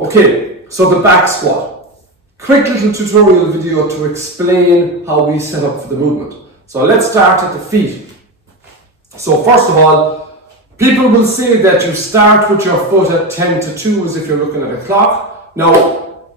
Okay, so the back squat. Quick little tutorial video to explain how we set up for the movement. So let's start at the feet. So first of all, people will say that you start with your foot at 10 to 2 as if you're looking at a clock. Now,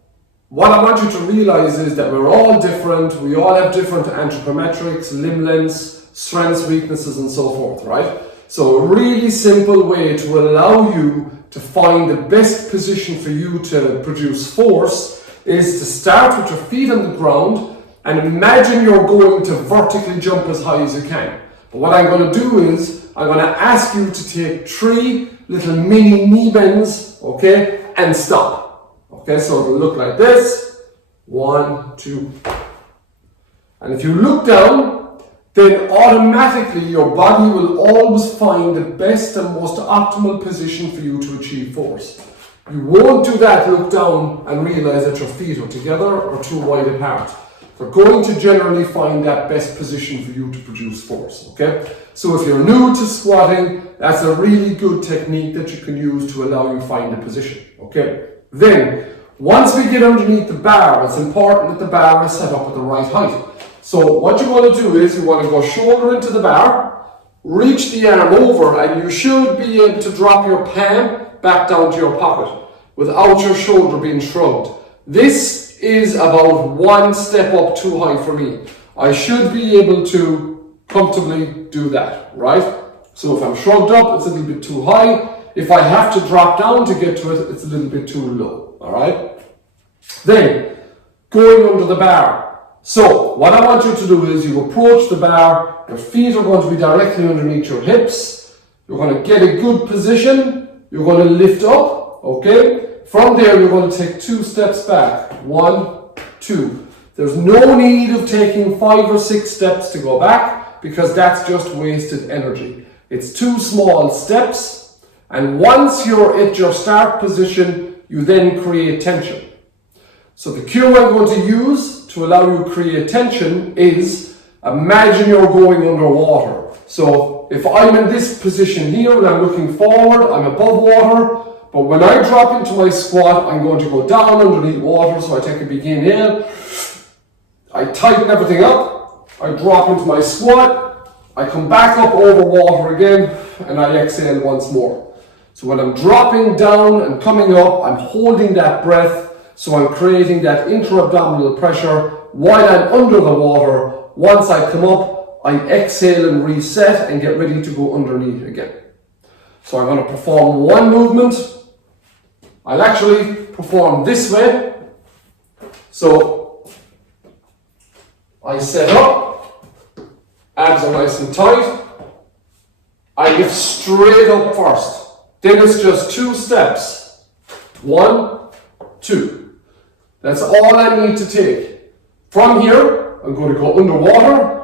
what I want you to realize is that we're all different. We all have different anthropometrics, limb lengths, strengths, weaknesses, and so forth, right? So a really simple way to allow you to find the best position for you to produce force is to start with your feet on the ground and imagine you're going to vertically jump as high as you can. But what I'm going to do is I'm going to ask you to take 3 little mini knee bends, okay, and stop. Okay, so it'll look like this. 1, 2. And if you look down, then automatically your body will always find the best and most optimal position for you to achieve force. You won't do that, look down and realize that your feet are together or too wide apart. You're going to generally find that best position for you to produce force, okay? So if you're new to squatting, that's a really good technique that you can use to allow you to find a position, okay? Then, once we get underneath the bar, it's important that the bar is set up at the right height. So what you want to do is you want to go shoulder into the bar, reach the arm over, and you should be able to drop your palm back down to your pocket without your shoulder being shrugged. This is about 1 step up too high for me. I should be able to comfortably do that, right? So if I'm shrugged up, it's a little bit too high. If I have to drop down to get to it, it's a little bit too low, all right? Then, going under the bar. So, what I want you to do is you approach the bar, your feet are going to be directly underneath your hips, you're going to get a good position, you're going to lift up, okay? From there, you're going to take 2 steps back. 1, 2. There's no need of taking 5 or 6 steps to go back because that's just wasted energy. It's 2 small steps, and once you're at your start position, you then create tension. So the cue I'm going to use to allow you to create tension is imagine you're going underwater. So if I'm in this position here and I'm looking forward, I'm above water, but when I drop into my squat, I'm going to go down underneath water. So I take a big inhale, I tighten everything up, I drop into my squat, I come back up over water again, and I exhale once more. So when I'm dropping down and coming up, I'm holding that breath. So I'm creating that intra-abdominal pressure while I'm under the water. Once I come up, I exhale and reset and get ready to go underneath again. So I'm going to perform 1 movement. I'll actually perform this way. So I set up, abs are nice and tight. I lift straight up first. Then it's just 2 steps. 1, 2. That's all I need to take. From here, I'm going to go underwater.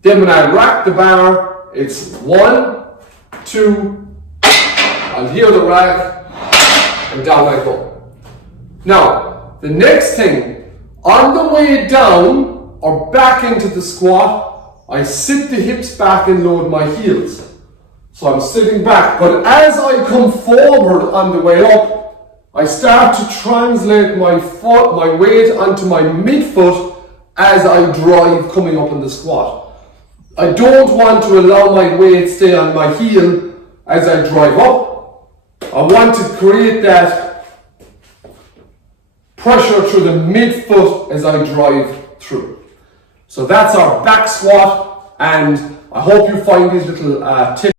Then when I rack the bar, it's 1, 2, I'll hear the rack, and down I go. Now, the next thing, on the way down, or back into the squat, I sit the hips back and load my heels. So I'm sitting back, but as I come forward on the way up, I start to translate my weight onto my midfoot as I drive coming up in the squat. I don't want to allow my weight stay on my heel as I drive up. I want to create that pressure through the midfoot as I drive through. So that's our back squat, and I hope you find these little tips